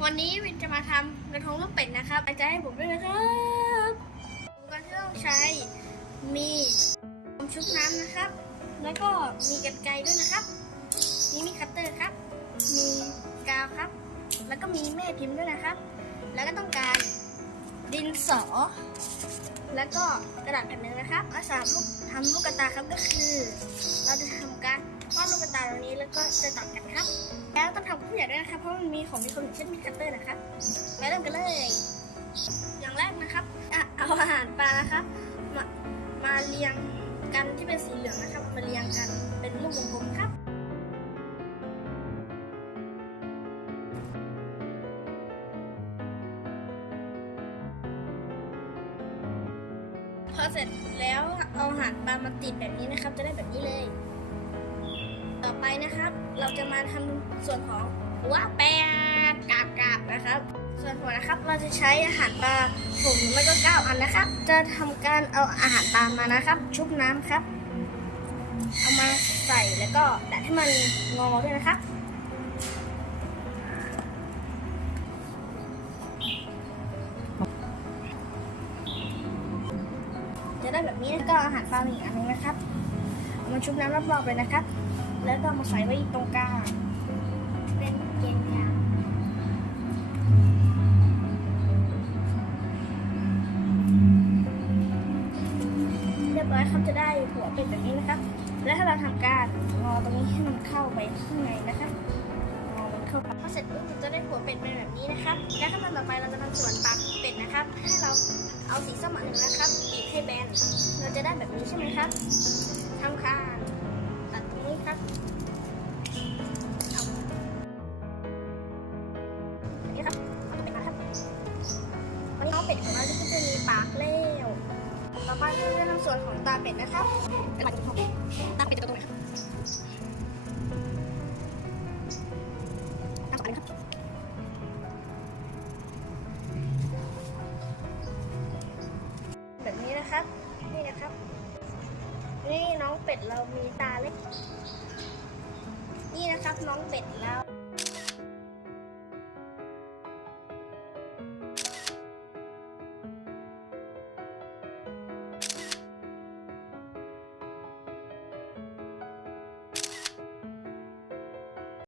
วันนี้วินจะมาทำกระทงลูกเป็ดนะครับอาจารย์ให้ผมด้วยนะครับอุปกรณ์ที่ต้องใช้มีชุบน้ำนะครับ แล้วก็มีกรรไกรด้วยนะครับมีมีคัตเตอร์ครับ มีกาวครับ แล้วก็มีแม่พิมพ์ด้วยนะครับ แล้วก็ต้องการดินสอ แล้วก็กระดาษแผ่นหนึ่งนะครับและสำหรับลูกทำลูกกระตายครับก็คือ เราจะทำการวาดลูกกระตายตรงนี้แล้วก็จะตัดกันครับ ผู้ใหญ่ด้วยนะครับ เพราะมันมีของมีคมอย่เช่นมีคัตเตอร์นะครับไปเริ่มกันเลย อย่างแรกนะครับเอาอาหารปลานะครับมามาเรียงกันที่เป็นสีเหลืองนะครับ มาเรียงกันเป็นลูกวงกลมครับพอเสร็จแล้วเอาอาหารปลามาติดแบบนี้นะครับ จะได้แบบนี้เลย ต่อไปนะครับ เราจะมาทำส่วนของ หัวแปดกาบกาบนะครับ ส่วนหัวนะครับเราจะใช้อาหารปลาผมแล้วก็เก้าอันนะครับ จะทำการเอาอาหารปลามานะครับ ชุบน้ำครับ เอามาใส่แล้วก็ดัดให้มันงอด้วยนะครับจะได้แบบนี้แล้วก็อาหารปลาอีกอันหนึงนะครับ เอามาชุบน้ำรอบๆเลยนะครับ แล้วก็มาใส่ไว้ตรงกลาง เป็นเกณฑ์ยางเรียบร้อยครับจะได้หัวเป็นแบบนี้นะครับ แล้วถ้าเราทำการงอตรงนี้ให้มันเข้าไปข้างในนะครับงอมันเข้าไปพอเสร็จปุ๊บเราจะได้หัวเป็ดเป็นแบบนี้นะครับ แล้วขั้นตอนต่อไปเราจะทำส่วนปากเป็ดนะครับ ให้เราเอาสีส้มอันหนึ่งนะครับบีบให้แบน เราจะได้แบบนี้ใช่ไหมครับทำกา ไปเราจะทำส่วนของตาเป็ดนะครับเป็นแบบนี้ครับตาเป็ดจะตรงไหนครับตาสองอันครับแบบนี้นะครับ นี่นะครับ นี่น้องเป็ดเรามีตาเล็ก นี่นะครับน้องเป็ดเรา